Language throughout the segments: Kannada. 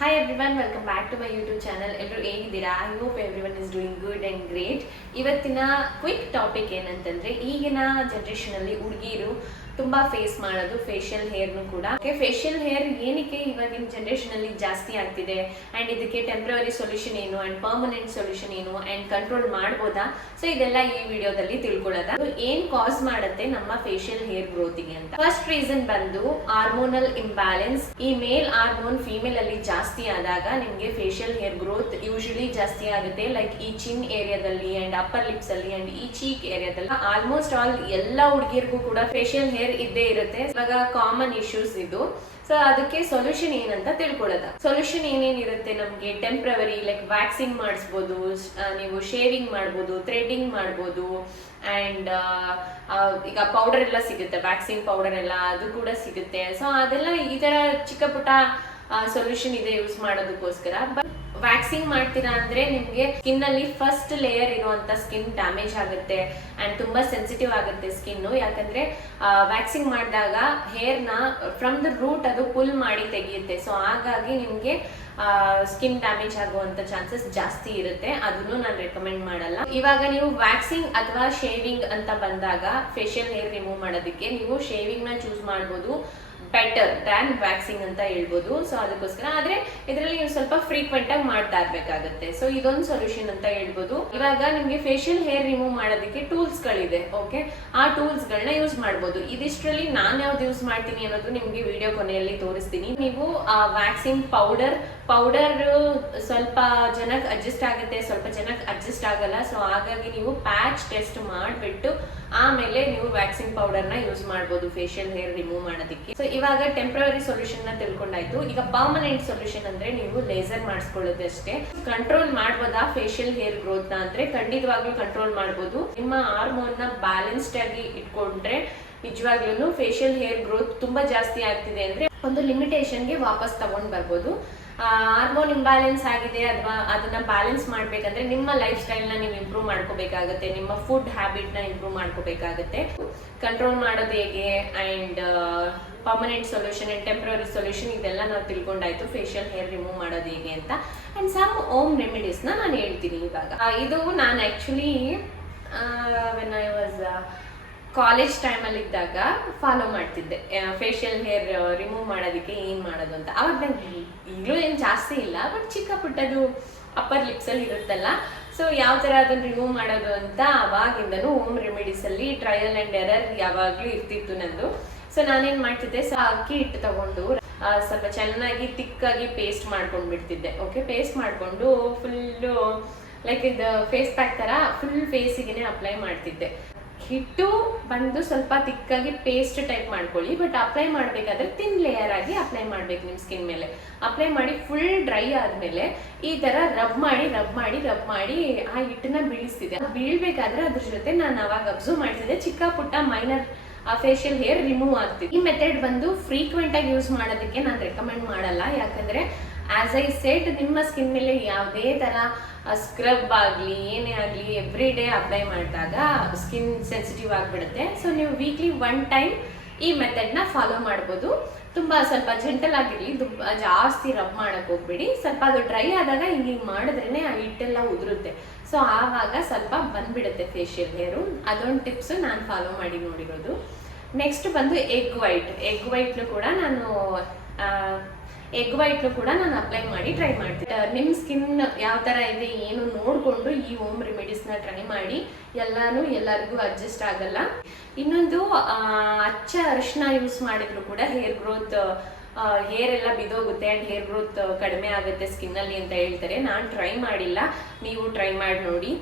Hi everyone, welcome back to my YouTube channel. ಎಲ್ಲರೂ ಹೇಗಿದ್ದೀರಾ? I hope everyone is doing good and great. ಇವತ್ತಿನ ಕ್ವಿಕ್ ಟಾಪಿಕ್ ಏನಂತಂದ್ರೆ ಈಗಿನ ಜನರೇಷನ್ ಅಲ್ಲಿ ಹುಡುಗಿರು ತುಂಬಾ ಫೇಸ್ ಮಾಡೋದು ಫೇಶಿಯಲ್ ಹೇರ್ನು ಕೂಡ. ಫೇಶಿಯಲ್ ಹೇರ್ ಏನಕ್ಕೆ ಇವಾಗಿನ ಜನರೇಷನ್ ಅಲ್ಲಿ ಜಾಸ್ತಿ ಆಗ್ತಿದೆ ಅಂಡ್ ಇದಕ್ಕೆ ಟೆಂಪ್ರವರಿ ಸೊಲ್ಯೂಷನ್ ಏನು ಅಂಡ್ ಪರ್ಮನೆಂಟ್ ಸೊಲ್ಯೂಷನ್ ಏನು ಅಂಡ್ ಕಂಟ್ರೋಲ್ ಮಾಡ್ಬೋದಾ? ಸೊ ಇದೆಲ್ಲ ಈ ವಿಡಿಯೋದಲ್ಲಿ ತಿಳ್ಕೊಳ್ಳೋದ. ಏನ್ ಕಾಸ್ ಮಾಡುತ್ತೆ ನಮ್ಮ ಫೇಶಿಯಲ್ ಹೇರ್ ಗ್ರೋತಿಗೆ ಅಂತ. ಫಸ್ಟ್ ರೀಸನ್ ಬಂದು ಹಾರ್ಮೋನಲ್ ಇಂಬ್ಯಾಲೆನ್ಸ್. ಈ ಮೇಲ್ ಹಾರ್ಮೋನ್ ಫಿಮೇಲ್ ಅಲ್ಲಿ ಜಾಸ್ತಿ ಆದಾಗ ನಿಮ್ಗೆ ಫೇಶಿಯಲ್ ಹೇರ್ ಗ್ರೋತ್ ಯೂಶಲಿ ಜಾಸ್ತಿ ಆಗುತ್ತೆ. ಲೈಕ್ ಈ ಚಿನ್ ಏರಿಯಾದಲ್ಲಿ ಅಂಡ್ ಅಪ್ಪರ್ ಲಿಪ್ಸ್ ಅಲ್ಲಿ ಅಂಡ್ ಈ ಚೀಕ್ ಏರಿಯಾದಲ್ಲಿ ಆಲ್ಮೋಸ್ಟ್ ಆಲ್ ಎಲ್ಲ ಹುಡುಗಿರ್ಗೂ ಕೂಡ ಫೇಶಿಯಲ್ ಹೇರ್ ಇದ್ದೇ ಇರುತ್ತೆ. ಇವಾಗ ಕಾಮನ್ ಇಶ್ಯೂಸ್ ಇದು. ಸೊ ಅದಕ್ಕೆ ಸೊಲ್ಯೂಷನ್ ಏನಂತ ತಿಳ್ಕೊಳ್ಳೋದ. ಸೊಲ್ಯೂಷನ್ ಏನೇನಿರುತ್ತೆ ನಮ್ಗೆ ಟೆಂಪ್ರವರಿ ಲೈಕ್ ವ್ಯಾಕ್ಸಿಂಗ್ ಮಾಡಿಸ್ಬೋದು, ನೀವು ಶೇವಿಂಗ್ ಮಾಡ್ಬೋದು, ಥ್ರೆಡಿಂಗ್ ಮಾಡ್ಬೋದು ಅಂಡ್ ಈಗ ಪೌಡರ್ ಎಲ್ಲ ಸಿಗುತ್ತೆ, ವ್ಯಾಕ್ಸಿಂಗ್ ಪೌಡರ್ ಎಲ್ಲ ಅದು ಕೂಡ ಸಿಗುತ್ತೆ. ಸೊ ಅದೆಲ್ಲ ಈ ತರ ಚಿಕ್ಕ ಪುಟ್ಟ ಸೊಲ್ಯೂಷನ್ ಇದೆ ಯೂಸ್ ಮಾಡೋದಕ್ಕೋಸ್ಕರ. ಬಟ್ ವ್ಯಾಕ್ಸಿಂಗ್ ಮಾಡ್ತೀರಾ ಅಂದ್ರೆ ನಿಮ್ಗೆ ಸ್ಕಿನ್ ಅಲ್ಲಿ ಫಸ್ಟ್ ಲೇಯರ್ ಇರುವಂತ ಸ್ಕಿನ್ ಡ್ಯಾಮೇಜ್ ಆಗುತ್ತೆ ಅಂಡ್ ತುಂಬಾ ಸೆನ್ಸಿಟಿವ್ ಆಗುತ್ತೆ ಸ್ಕಿನ್. ಯಾಕಂದ್ರೆ ವ್ಯಾಕ್ಸಿಂಗ್ ಮಾಡಿದಾಗ ಹೇರ್ ನ ಫ್ರಮ್ ದ ರೂಟ್ ಅದು ಪುಲ್ ಮಾಡಿ ತೆಗೆಯುತ್ತೆ. ಸೊ ಹಾಗಾಗಿ ನಿಮ್ಗೆ ಸ್ಕಿನ್ ಡ್ಯಾಮೇಜ್ ಆಗುವಂತ ಚಾನ್ಸಸ್ ಜಾಸ್ತಿ ಇರುತ್ತೆ. ಅದನ್ನು ನಾನು ರೆಕಮೆಂಡ್ ಮಾಡಲ್ಲ. ಇವಾಗ ನೀವು ವ್ಯಾಕ್ಸಿಂಗ್ ಅಥವಾ ಶೇವಿಂಗ್ ಅಂತ ಬಂದಾಗ ಫೇಶಿಯಲ್ ಹೇರ್ ರಿಮೂವ್ ಮಾಡೋದಕ್ಕೆ ನೀವು ಶೇವಿಂಗ್ ನ ಚೂಸ್ ಮಾಡ್ಬೋದು, ಬೆಟರ್ ದ್ಯಾನ್ ವ್ಯಾಕ್ಸಿಂಗ್ ಅಂತ ಹೇಳ್ಬೋದು. ಸೊ ಅದಕ್ಕೋಸ್ಕರ ಆದ್ರೆ ಇದರಲ್ಲಿ ನೀವು ಸ್ವಲ್ಪ ಫ್ರೀಕ್ವೆಂಟ್ ಆಗಿ ಮಾಡ್ತಾ ಇರ್ಬೇಕಾಗುತ್ತೆ. ಸೊ ಇದೊಂದು ಸೊಲ್ಯೂಷನ್ ಅಂತ ಹೇಳ್ಬೋದು. ಇವಾಗ ನಿಮ್ಗೆ ಫೇಶಿಯಲ್ ಹೇರ್ ರಿಮೂವ್ ಮಾಡೋದಕ್ಕೆ ಟೂಲ್ಸ್ ಗಳಿದೆ. ಓಕೆ, ಆ ಟೂಲ್ಸ್ ಗಳನ್ನ ಯೂಸ್ ಮಾಡ್ಬೋದು. ಇದಿಷ್ಟರಲ್ಲಿ ನಾನು ಯಾವ್ದು ಯೂಸ್ ಮಾಡ್ತೀನಿ ಅನ್ನೋದು ನಿಮ್ಗೆ ವಿಡಿಯೋ ಕೊನೆಯಲ್ಲಿ ತೋರಿಸ್ತೀನಿ. ನೀವು ವ್ಯಾಕ್ಸಿಂಗ್ ಪೌಡರ್ ಸ್ವಲ್ಪ ಜನಕ್ಕೆ ಅಡ್ಜಸ್ಟ್ ಆಗುತ್ತೆ, ಸ್ವಲ್ಪ ಜನಕ್ಕೆ ಅಡ್ಜಸ್ಟ್ ಆಗಲ್ಲ. ಸೊ ಹಾಗಾಗಿ ನೀವು ಪ್ಯಾಚ್ ಟೆಸ್ಟ್ ಮಾಡಿಬಿಟ್ಟು ಆಮೇಲೆ ನೀವು ವ್ಯಾಕ್ಸಿಂಗ್ ಪೌಡರ್ ನ ಯೂಸ್ ಮಾಡಬಹುದು ಫೇಶಿಯಲ್ ಹೇರ್ ರಿಮೂವ್ ಮಾಡೋದಕ್ಕೆ. ಸೊ ಇವಾಗ ಟೆಂಪ್ರವರಿ ಸೊಲ್ಯೂಷನ್ ನ ತಿಳ್ಕೊಂಡಾಯ್ತು. ಈಗ ಪರ್ಮನೆಂಟ್ ಸೊಲ್ಯೂಷನ್ ಅಂದ್ರೆ ನೀವು ಲೇಸರ್ ಮಾಡಿಸ್ಕೊಳ್ಳೋದಷ್ಟೇ. ಕಂಟ್ರೋಲ್ ಮಾಡ್ಬೋದಾ ಫೇಶಿಯಲ್ ಹೇರ್ ಗ್ರೋತ್ ನ ಅಂದ್ರೆ ಖಂಡಿತವಾಗ್ಲೂ ಕಂಟ್ರೋಲ್ ಮಾಡ್ಬೋದು. ನಿಮ್ಮ ಹಾರ್ಮೋನ್ ನ ಬ್ಯಾಲೆನ್ಸ್ಡ್ ಆಗಿ ಇಟ್ಕೊಂಡ್ರೆ ನಿಜವಾಗ್ಲೂ ಫೇಶಿಯಲ್ ಹೇರ್ ಗ್ರೋತ್ ತುಂಬಾ ಜಾಸ್ತಿ ಆಗ್ತಿದೆ ಅಂದ್ರೆ ಒಂದು ಲಿಮಿಟೇಷನ್ಗೆ ವಾಪಸ್ ತಗೊಂಡ್ ಬರ್ಬೋದು. ಹಾರ್ಮೋನ್ ಇಂಬ್ಯಾಲೆನ್ಸ್ ಆಗಿದೆ ಅಥವಾ ಅದನ್ನ ಬ್ಯಾಲೆನ್ಸ್ ಮಾಡ್ಬೇಕಂದ್ರೆ ನಿಮ್ಮ ಲೈಫ್ ಸ್ಟೈಲ್ ನ ನೀವು ಇಂಪ್ರೂವ್ ಮಾಡ್ಕೋಬೇಕಾಗುತ್ತೆ, ನಿಮ್ಮ ಫುಡ್ ಹ್ಯಾಬಿಟ್ ನ ಇಂಪ್ರೂವ್ ಮಾಡ್ಕೋಬೇಕಾಗುತ್ತೆ. ಕಂಟ್ರೋಲ್ ಮಾಡೋದು ಹೇಗೆ and permanent solution and temporary solution ಇದೆಲ್ಲ ನಾವು ತಿಳ್ಕೊಂಡಾಯ್ತು ಫೇಶಿಯಲ್ ಹೇರ್ ರಿಮೂವ್ ಮಾಡೋದು ಹೇಗೆ ಅಂತ. ಅಂಡ್ ಸಮ್ ಹೋಮ್ ರೆಮಿಡೀಸ್ ನ ನಾನು ಹೇಳ್ತೀನಿ ಇವಾಗ. ಇದು ನಾನು actually when I was college ಟೈಮಲ್ಲಿ ಇದ್ದಾಗ ಫಾಲೋ ಮಾಡ್ತಿದ್ದೆ ಫೇಶಿಯಲ್ ಹೇರ್ ರಿಮೂವ್ ಮಾಡೋದಕ್ಕೆ ಏನ್ ಮಾಡೋದು ಅಂತ. ಅವಾಗ ನಂಗೆ ಈಗಲೂ ಏನು ಜಾಸ್ತಿ ಇಲ್ಲ, ಬಟ್ ಚಿಕ್ಕ ಪುಟ್ಟದು ಅಪ್ಪರ್ ಲಿಪ್ಸ್ ಅಲ್ಲಿ ಇರುತ್ತಲ್ಲ, ಸೊ ಯಾವ ತರ ಅದನ್ನ ರಿಮೂವ್ ಮಾಡೋದು ಅಂತ ಅವಾಗಿಂದನೂ ಹೋಮ್ ರೆಮಿಡೀಸ್ ಅಲ್ಲಿ ಟ್ರಯಲ್ ಅಂಡ್ ಎರರ್ ಯಾವಾಗ್ಲೂ ಇರ್ತಿತ್ತು ನಂದು. ಸೊ ನಾನೇನ್ ಮಾಡ್ತಿದ್ದೆ, ಅಕ್ಕಿ ಹಿಟ್ಟು ತಗೊಂಡು ಸ್ವಲ್ಪ ಚೆನ್ನಾಗಿ ತಿಕ್ಕಾಗಿ ಪೇಸ್ಟ್ ಮಾಡ್ಕೊಂಡ್ ಬಿಡ್ತಿದ್ದೆ. ಓಕೆ, ಪೇಸ್ಟ್ ಮಾಡ್ಕೊಂಡು ಫುಲ್ಲು ಲೈಕ್ ಇದು ಫೇಸ್ ಪ್ಯಾಕ್ ತರ ಫುಲ್ ಫೇಸಿಗೆ ಅಪ್ಲೈ ಮಾಡ್ತಿದ್ದೆ. ಹಿಟ್ಟು ಬಂದು ಸ್ವಲ್ಪ ತಿಕ್ಕಾಗಿ ಪೇಸ್ಟ್ ಟೈಪ್ ಮಾಡ್ಕೊಳ್ಳಿ, ಬಟ್ ಅಪ್ಲೈ ಮಾಡ್ಬೇಕಾದ್ರೆ ತಿನ್ ಲೇಯರ್ ಆಗಿ ಅಪ್ಲೈ ಮಾಡ್ಬೇಕು ನಿಮ್ ಸ್ಕಿನ್ ಮೇಲೆ. ಅಪ್ಲೈ ಮಾಡಿ ಫುಲ್ ಡ್ರೈ ಆದ್ಮೇಲೆ ಈ ತರ ರಬ್ ಮಾಡಿ ಆ ಹಿಟ್ಟನ್ನ ಬೀಳಿಸ್ತಿದೆ. ಬೀಳ್ಬೇಕಾದ್ರೆ ಅದ್ರ ಜೊತೆ ನಾನು ಅವಾಗ ಅಬ್ಸರ್ವ್ ಮಾಡ್ತಿದ್ದೆ ಚಿಕ್ಕ ಪುಟ್ಟ ಮೈನರ್ ಫೇಶಿಯಲ್ ಹೇರ್ ರಿಮೂವ್ ಆಗ್ತಿದೆ. ಈ ಮೆಥಡ್ ಬಂದು ಫ್ರೀಕ್ವೆಂಟ್ ಆಗಿ ಯೂಸ್ ಮಾಡೋದಕ್ಕೆ ನಾನು ರೆಕಮೆಂಡ್ ಮಾಡಲ್ಲ. ಯಾಕಂದ್ರೆ ಆಸ್ ಐ ಸೆಡ್ ನಿಮ್ಮ ಸ್ಕಿನ್ ಮೇಲೆ ಯಾವುದೇ ತರ ಸ್ಕ್ರಬ್ ಆಗಲಿ ಏನೇ ಆಗಲಿ ಎವ್ರಿ ಡೇ ಅಪ್ಲೈ ಮಾಡಿದಾಗ ಸ್ಕಿನ್ ಸೆನ್ಸಿಟಿವ್ ಆಗಿಬಿಡುತ್ತೆ. ಸೊ ನೀವು ವೀಕ್ಲಿ 1 ಟೈಮ್ ಈ ಮೆಥಡ್ನ ಫಾಲೋ ಮಾಡ್ಬೋದು. ಸ್ವಲ್ಪ ಜೆಂಟಲ್ ಆಗಿರಲಿ, ಜಾಸ್ತಿ ರಬ್ ಮಾಡಕ್ ಹೋಗ್ಬೇಡಿ. ಸ್ವಲ್ಪ ಅದು ಡ್ರೈ ಆದಾಗ ಹಿಂಗೆ ಮಾಡಿದ್ರೇನೆ ಆ ಹಿಟ್ಟೆಲ್ಲ ಉದುರುತ್ತೆ. ಸೊ ಆವಾಗ ಸ್ವಲ್ಪ ಬಂದ್ಬಿಡುತ್ತೆ ಫೇಶಿಯಲ್ ಹೇರು. ಅದೊಂದು ಟಿಪ್ಸ್ ನಾನು ಫಾಲೋ ಮಾಡಿ ನೋಡಿರೋದು. ನೆಕ್ಸ್ಟ್ ಬಂದು ಎಗ್ ವೈಟ್ನು ಕೂಡ ನಾನು ಅಪ್ಲೈ ಮಾಡಿ ಟ್ರೈ ಮಾಡ್ತೀನಿ. ನಿಮ್ಮ ಸ್ಕಿನ್ ಯಾವ ತರ ಇದೆ ಏನು ನೋಡ್ಕೊಂಡು ಈ ಹೋಮ್ ರೆಮಿಡೀಸ್ ನ ಟ್ರೈ ಮಾಡಿ. ಎಲ್ಲರಿಗೂ ಅಡ್ಜಸ್ಟ್ ಆಗಲ್ಲ. ಇನ್ನೊಂದು ಅಚ್ಚ ಅರಿಶಿನ ಯೂಸ್ ಮಾಡಿದ್ರು ಕೂಡ ಹೇರ್ ಗ್ರೋತ್ ಹೇರ್ ಎಲ್ಲ ಬಿದೋಗುತ್ತೆ ಅಂಡ್ ಹೇರ್ ಗ್ರೋತ್ ಕಡಿಮೆ ಆಗುತ್ತೆ ಸ್ಕಿನ್ ಅಲ್ಲಿ ಅಂತ ಹೇಳ್ತಾರೆ. ನಾನು ಟ್ರೈ ಮಾಡಿಲ್ಲ, ನೀವು ಟ್ರೈ ಮಾಡಿ ನೋಡಿ.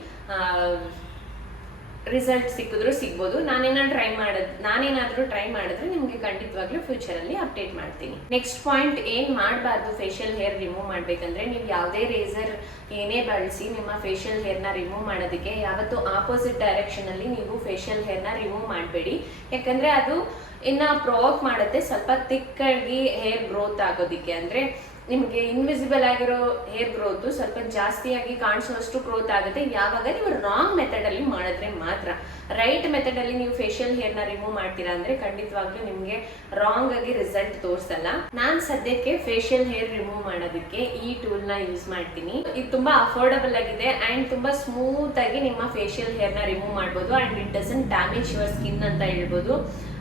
ರಿಸಲ್ಟ್ ಸಿಕ್ಕಿದ್ರು ಸಿಗ್ಬೋದು. ನಾನೇನಾದ್ರೂ ಟ್ರೈ ಮಾಡಿದ್ರೆ ನಿಮ್ಗೆ ಖಂಡಿತವಾಗ್ಲೂ ಫ್ಯೂಚರ್ ಅಲ್ಲಿ ಅಪ್ಡೇಟ್ ಮಾಡ್ತೀನಿ. ನೆಕ್ಸ್ಟ್ ಪಾಯಿಂಟ್, ಏನ್ ಮಾಡಬಾರ್ದು ಫೇಶಿಯಲ್ ಹೇರ್ ರಿಮೂವ್ ಮಾಡ್ಬೇಕಂದ್ರೆ ನೀವು ಯಾವುದೇ ರೇಸರ್ ಏನೇ ಬಳಸಿ ನಿಮ್ಮ ಫೇಶಿಯಲ್ ಹೇರ್ ನ ರಿಮೂವ್ ಮಾಡೋದಕ್ಕೆ ಯಾವತ್ತು ಆಪೋಸಿಟ್ ಡೈರೆಕ್ಷನ್ ಅಲ್ಲಿ ನೀವು ಫೇಶಿಯಲ್ ಹೇರ್ ನ ರಿಮೂವ್ ಮಾಡಬೇಡಿ. ಯಾಕಂದ್ರೆ ಅದು ಇನ್ನ ಪ್ರೊವೋಕ್ ಮಾಡುತ್ತೆ ಸ್ವಲ್ಪ ತಿಕ್ಕಾಗಿ ಹೇರ್ ಗ್ರೋತ್ ಆಗೋದಿಕ್ಕೆ. ಅಂದ್ರೆ ನಿಮಗೆ ಇನ್ವಿಸಿಬಲ್ ಆಗಿರೋ ಹೇರ್ ಗ್ರೋತ್ ಸ್ವಲ್ಪ ಜಾಸ್ತಿಯಾಗಿ ಕಾಣಿಸುವಷ್ಟು ಗ್ರೋತ್ ಆಗುತ್ತೆ ಯಾವಾಗ ನೀವು ರಾಂಗ್ ಮೆಥಡ್ ಅಲ್ಲಿ ಮಾಡಿದ್ರೆ ಮಾತ್ರ. ರೈಟ್ ಮೆಥಡ್ ಅಲ್ಲಿ ನೀವು ಫೇಶಿಯಲ್ ಹೇರ್ ನ ರಿಮೂವ್ ಮಾಡ್ತೀರಾ ಅಂದ್ರೆ ಖಂಡಿತವಾಗ್ಲೂ ನಿಮ್ಗೆ ರಾಂಗ್ ಆಗಿ ರಿಸಲ್ಟ್ ತೋರಿಸಲ್ಲ. ನಾನ್ ಸದ್ಯಕ್ಕೆ ಫೇಶಿಯಲ್ ಹೇರ್ ರಿಮೂವ್ ಮಾಡೋದಕ್ಕೆ ಈ ಟೂಲ್ ನ ಯೂಸ್ ಮಾಡ್ತೀನಿ. ಇದು ತುಂಬಾ ಅಫೋರ್ಡಬಲ್ ಆಗಿದೆ ಅಂಡ್ ತುಂಬಾ ಸ್ಮೂತ್ ಆಗಿ ನಿಮ್ಮ ಫೇಶಿಯಲ್ ಹೇರ್ ನ ರಿಮೂವ್ ಮಾಡಬಹುದು and it doesn't damage your skin ಅಂತ ಹೇಳ್ಬೋದು.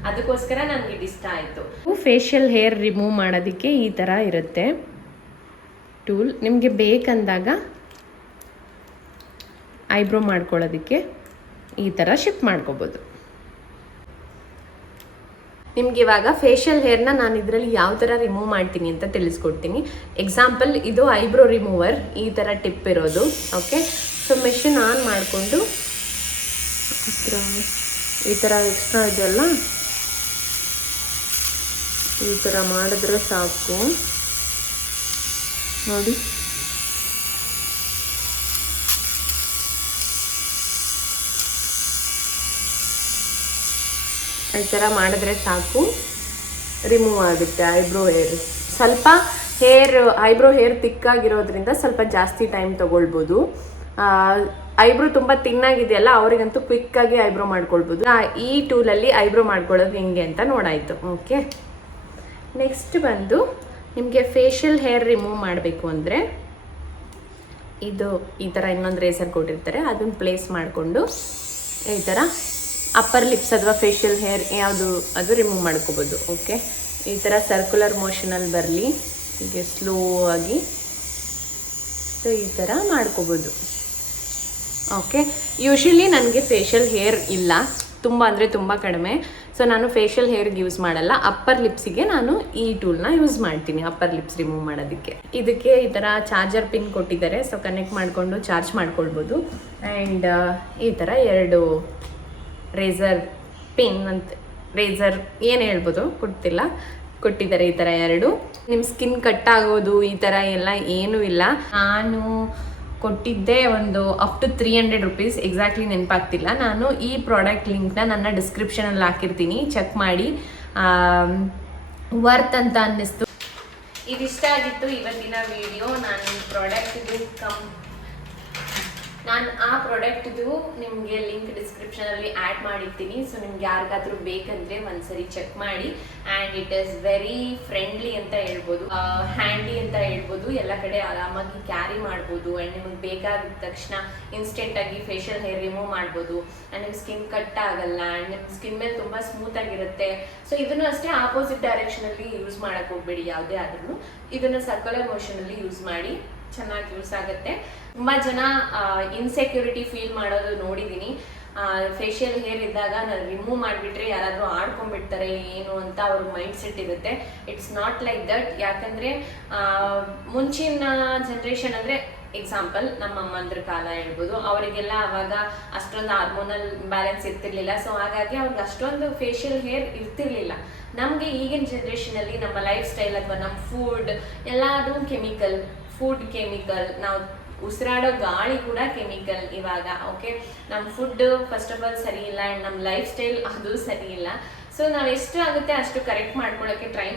ಅದಕ್ಕೋಸ್ಕರ ನನಗೆ ಇದು ಇಷ್ಟ ಆಯಿತು. ಫೇಶಿಯಲ್ ಹೇರ್ ರಿಮೂವ್ ಮಾಡೋದಕ್ಕೆ ಈ ಥರ ಇರುತ್ತೆ ಟೂಲ್. ನಿಮಗೆ ಬೇಕಂದಾಗ ಐಬ್ರೋ ಮಾಡ್ಕೊಳ್ಳೋದಕ್ಕೆ ಈ ಥರ ಶಿಫ್ಟ್ ಮಾಡ್ಕೋಬೋದು. ನಿಮ್ಗೆ ಇವಾಗ ಫೇಶಿಯಲ್ ಹೇರ್ನ ನಾನು ಇದರಲ್ಲಿ ಯಾವ ಥರ ರಿಮೂವ್ ಮಾಡ್ತೀನಿ ಅಂತ ತಿಳಿಸ್ಕೊಡ್ತೀನಿ. ಎಕ್ಸಾಂಪಲ್, ಇದು ಐಬ್ರೋ ರಿಮೂವರ್, ಈ ಥರ ಟಿಪ್ ಇರೋದು. ಓಕೆ, ಸೊ ಮೆಷಿನ್ ಆನ್ ಮಾಡಿಕೊಂಡು ಈ ಥರ ಎಕ್ಸ್ಟ್ರಾ ಇದೆಯಲ್ಲ ಈ ಥರ ಮಾಡಿದ್ರೆ ಸಾಕು. ನೋಡಿ, ಈ ಥರ ಮಾಡಿದ್ರೆ ಸಾಕು, ರಿಮೂವ್ ಆಗುತ್ತೆ ಐಬ್ರೋ ಹೇರ್. ಸ್ವಲ್ಪ ಐಬ್ರೋ ಹೇರ್ ತಿಕ್ಕಾಗಿರೋದ್ರಿಂದ ಸ್ವಲ್ಪ ಜಾಸ್ತಿ ಟೈಮ್ ತಗೊಳ್ಬೋದು. ಐಬ್ರೋ ತುಂಬ ತಿನ್ನಾಗಿದೆಯಲ್ಲ ಅವರಿಗಂತೂ ಕ್ವಿಕ್ಕಾಗಿ ಐಬ್ರೋ ಮಾಡ್ಕೊಳ್ಬೋದು. ಈ ಟೂಲಲ್ಲಿ ಐಬ್ರೋ ಮಾಡ್ಕೊಳ್ಳೋದು ಹೆಂಗೆ ಅಂತ ನೋಡಾಯಿತು. ಓಕೆ, ನೆಕ್ಸ್ಟ್ ಬಂದು ನಿಮಗೆ ಫೇಶಿಯಲ್ ಹೇರ್ ರಿಮೂವ್ ಮಾಡಬೇಕು ಅಂದರೆ ಇದು ಈ ಥರ ಇನ್ನೊಂದು ರೇಸರ್ ಕೊಟ್ಟಿರ್ತಾರೆ, ಅದನ್ನು ಪ್ಲೇಸ್ ಮಾಡಿಕೊಂಡು ಈ ಥರ ಅಪ್ಪರ್ ಲಿಪ್ಸ್ ಅಥವಾ ಫೇಶಿಯಲ್ ಹೇರ್ ಯಾವುದು ಅದು ರಿಮೂವ್ ಮಾಡ್ಕೋಬೋದು. ಓಕೆ, ಈ ಥರ ಸರ್ಕ್ಯುಲರ್ ಮೋಷನಲ್ಲಿ ಬರಲಿ, ಹೀಗೆ ಸ್ಲೋ ಆಗಿ ಸೊ ಈ ಥರ ಮಾಡ್ಕೋಬೋದು. ಓಕೆ, ಯೂಶ್ವಲಿ ನನಗೆ ಫೇಶಿಯಲ್ ಹೇರ್ ಇಲ್ಲ, ತುಂಬ ಅಂದರೆ ತುಂಬ ಕಡಿಮೆ. ಸೊ ನಾನು ಫೇಶಿಯಲ್ ಹೇರ್ಗೆ ಯೂಸ್ ಮಾಡಲ್ಲ, ಅಪ್ಪರ್ ಲಿಪ್ಸಿಗೆ ನಾನು ಈ ಟೂಲ್ನ ಯೂಸ್ ಮಾಡ್ತೀನಿ ಅಪ್ಪರ್ ಲಿಪ್ಸ್ ರಿಮೂವ್ ಮಾಡೋದಕ್ಕೆ. ಇದಕ್ಕೆ ಈ ಥರ ಚಾರ್ಜರ್ ಪಿನ್ ಕೊಟ್ಟಿದ್ದಾರೆ, ಸೊ ಕನೆಕ್ಟ್ ಮಾಡಿಕೊಂಡು ಚಾರ್ಜ್ ಮಾಡ್ಕೊಳ್ಬೋದು. ಆ್ಯಂಡ್ ಈ ಥರ 2 ರೇಸರ್ ಪಿನ್ ಅಂತ ರೇಸರ್ ಏನು ಹೇಳ್ಬೋದು ಕೊಟ್ಟಿದ್ದಾರೆ. ಈ ಥರ 2. ನಿಮ್ಮ ಸ್ಕಿನ್ ಕಟ್ ಆಗೋದು ಈ ಥರ ಎಲ್ಲ ಏನೂ ಇಲ್ಲ. ನಾನು ಕೊಟ್ಟಿದ್ದೆ ಒಂದು ಅಪ್ ಟು 300 rupees, ಎಕ್ಸಾಕ್ಟ್ಲಿ ನೆನಪಾಗ್ತಿಲ್ಲ. ನಾನು ಈ ಪ್ರಾಡಕ್ಟ್ ಲಿಂಕ್ನ ನನ್ನ ಡಿಸ್ಕ್ರಿಪ್ಷನಲ್ಲಿ ಹಾಕಿರ್ತೀನಿ, ಚೆಕ್ ಮಾಡಿ. ವರ್ತ್ ಅಂತ ಅನ್ನಿಸ್ತು. ಇದಿಷ್ಟ ಆಗಿತ್ತು ಇವತ್ತಿನ ವಿಡಿಯೋ. ನಾನು ಆ ಪ್ರಾಡಕ್ಟ್ದು ನಿಮಗೆ ಲಿಂಕ್ ಡಿಸ್ಕ್ರಿಪ್ಷನಲ್ಲಿ ಆ್ಯಡ್ ಮಾಡಿರ್ತೀನಿ. ಸೊ ನಿಮ್ಗೆ ಯಾರಿಗಾದ್ರೂ ಬೇಕಂದರೆ ಒಂದ್ಸರಿ ಚೆಕ್ ಮಾಡಿ. And it is very friendly ಅಂತ ಹೇಳ್ಬೋದು, ಹ್ಯಾಂಡಿ ಅಂತ ಹೇಳ್ಬೋದು. ಎಲ್ಲ ಕಡೆ ಆರಾಮಾಗಿ ಕ್ಯಾರಿ ಮಾಡ್ಬೋದು. ಆ್ಯಂಡ್ ನಿಮಗೆ ಬೇಕಾದ ತಕ್ಷಣ ಇನ್ಸ್ಟೆಂಟಾಗಿ ಫೇಶಿಯಲ್ ಹೇರ್ ರಿಮೂವ್ ಮಾಡ್ಬೋದು. ಆ್ಯಂಡ್ ನಿಮ್ಮ ಸ್ಕಿನ್ ಕಟ್ ಆಗಲ್ಲ, ಆ್ಯಂಡ್ ನಿಮ್ಮ ಸ್ಕಿನ್ ಮೇಲೆ ತುಂಬ ಸ್ಮೂತಾಗಿರುತ್ತೆ. ಸೊ ಇದನ್ನು ಅಷ್ಟೇ ಆಪೋಸಿಟ್ ಡೈರೆಕ್ಷನಲ್ಲಿ ಯೂಸ್ ಮಾಡೋಕ್ಕೆ ಹೋಗ್ಬೇಡಿ. ಯಾವುದೇ ಆದ್ರೂ ಇದನ್ನು ಸರ್ಕ್ಯುಲರ್ ಮೋಷನಲ್ಲಿ ಯೂಸ್ ಮಾಡಿ, ಚೆನ್ನಾಗಿ ಯೂಸ್ ಆಗುತ್ತೆ. ತುಂಬ ಜನ ಇನ್ಸೆಕ್ಯೂರಿಟಿ ಫೀಲ್ ಮಾಡೋದು ನೋಡಿದ್ದೀನಿ. ಫೇಶಿಯಲ್ ಹೇರ್ ಇದ್ದಾಗ ನಾನು ರಿಮೂವ್ ಮಾಡಿಬಿಟ್ರೆ ಯಾರಾದರೂ ಆಡ್ಕೊಂಡ್ಬಿಡ್ತಾರೆ ಏನು ಅಂತ ಅವ್ರ ಮೈಂಡ್ ಸೆಟ್ ಇರುತ್ತೆ. It's not like that. ಯಾಕಂದರೆ ಮುಂಚಿನ ಜನ್ರೇಷನ್ ಅಂದರೆ ಎಕ್ಸಾಂಪಲ್ ನಮ್ಮ ಅಮ್ಮಂದ್ರ ಕಾಲ ಹೇಳ್ಬೋದು, ಅವರಿಗೆಲ್ಲ ಅವಾಗ ಅಷ್ಟೊಂದು ಹಾರ್ಮೋನಲ್ ಬ್ಯಾಲೆನ್ಸ್ ಇರ್ತಿರ್ಲಿಲ್ಲ. ಸೊ ಹಾಗಾಗಿ ಅವ್ರಿಗೆ ಅಷ್ಟೊಂದು ಫೇಶಿಯಲ್ ಹೇರ್ ಇರ್ತಿರ್ಲಿಲ್ಲ. ನಮಗೆ ಈಗಿನ ಜನ್ರೇಷನಲ್ಲಿ ನಮ್ಮ ಲೈಫ್ ಸ್ಟೈಲ್ ಅಥವಾ ನಮ್ಮ ಫುಡ್ ಎಲ್ಲಾದರೂ ಕೆಮಿಕಲ್, ಫುಡ್ ಕೆಮಿಕಲ್, ನಾವು ಉಸಿರಾಡೋ ಗಾಳಿ ಕೂಡ ಕೆಮಿಕಲ್ ಇವಾಗ. ಓಕೆ, ನಮ್ಮ ಫುಡ್ ಫಸ್ಟ್ ಆಫ್ ಆಲ್ ಸರಿ ಇಲ್ಲ ಆ್ಯಂಡ್ ನಮ್ಮ ಲೈಫ್ ಸ್ಟೈಲ್ ಅದು ಸರಿ ಇಲ್ಲ. ಸೊ ನಾವು ಎಷ್ಟು ಆಗುತ್ತೆ ಅಷ್ಟು ಕರೆಕ್ಟ್ ಮಾಡ್ಕೊಳ್ಳೋಕ್ಕೆ ಟ್ರೈ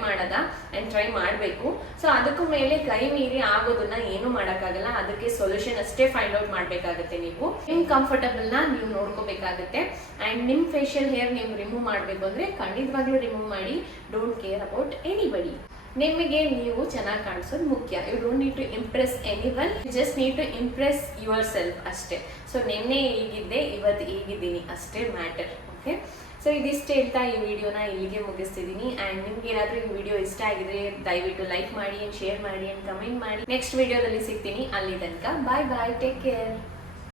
ಟ್ರೈ ಮಾಡಬೇಕು. ಸೊ ಅದಕ್ಕೂ ಮೇಲೆ ಕೈ ಮೀರಿ ಆಗೋದನ್ನ ಏನೂ ಮಾಡೋಕ್ಕಾಗಲ್ಲ. ಅದಕ್ಕೆ ಸೊಲ್ಯೂಷನ್ ಅಷ್ಟೇ ಫೈಂಡ್ ಔಟ್ ಮಾಡಬೇಕಾಗುತ್ತೆ. ನೀವು ನಿಮ್ಮ ಕಂಫರ್ಟಬಲ್ನ ನೀವು ನೋಡ್ಕೋಬೇಕಾಗುತ್ತೆ. ಆ್ಯಂಡ್ ನಿಮ್ಮ ಫೇಶಿಯಲ್ ಹೇರ್ ನೀವು ರಿಮೂವ್ ಮಾಡಬೇಕು ಅಂದರೆ ಖಂಡಿತವಾಗ್ಲೂ ರಿಮೂವ್ ಮಾಡಿ. Don't care about anybody. ನಿಮಗೆ ನೀವು ಚೆನ್ನಾಗಿ ಕಾಣಿಸೋದು ಮುಖ್ಯ. You don't need to impress anyone, you just need to impress yourself ಅಷ್ಟೇ. ಸೊ ನಿನ್ನೆ ಹೀಗಿದ್ದೆ, ಇವತ್ತು ಹೀಗಿದ್ದೀನಿ ಅಷ್ಟೇ ಮ್ಯಾಟರ್. ಓಕೆ, ಸೊ ಇದಿಷ್ಟು ಹೇಳ್ತಾ ಈ ವಿಡಿಯೋನ ಇಲ್ಲಿಗೆ ಮುಗಿಸ್ತಿದ್ದೀನಿ. ಆ್ಯಂಡ್ ನಿಮ್ಗೆ ಏನಾದರೂ ಈ ವಿಡಿಯೋ ಇಷ್ಟ ಆಗಿದ್ರೆ ದಯವಿಟ್ಟು ಲೈಕ್ ಮಾಡಿ, ಶೇರ್ ಮಾಡಿ ಆ್ಯಂಡ್ ಕಮೆಂಟ್ ಮಾಡಿ. ನೆಕ್ಸ್ಟ್ ವಿಡಿಯೋದಲ್ಲಿ ಸಿಗ್ತೀನಿ. ಅಲ್ಲಿ ತನಕ ಬಾಯ್ ಬಾಯ್, ಟೇಕ್ ಕೇರ್.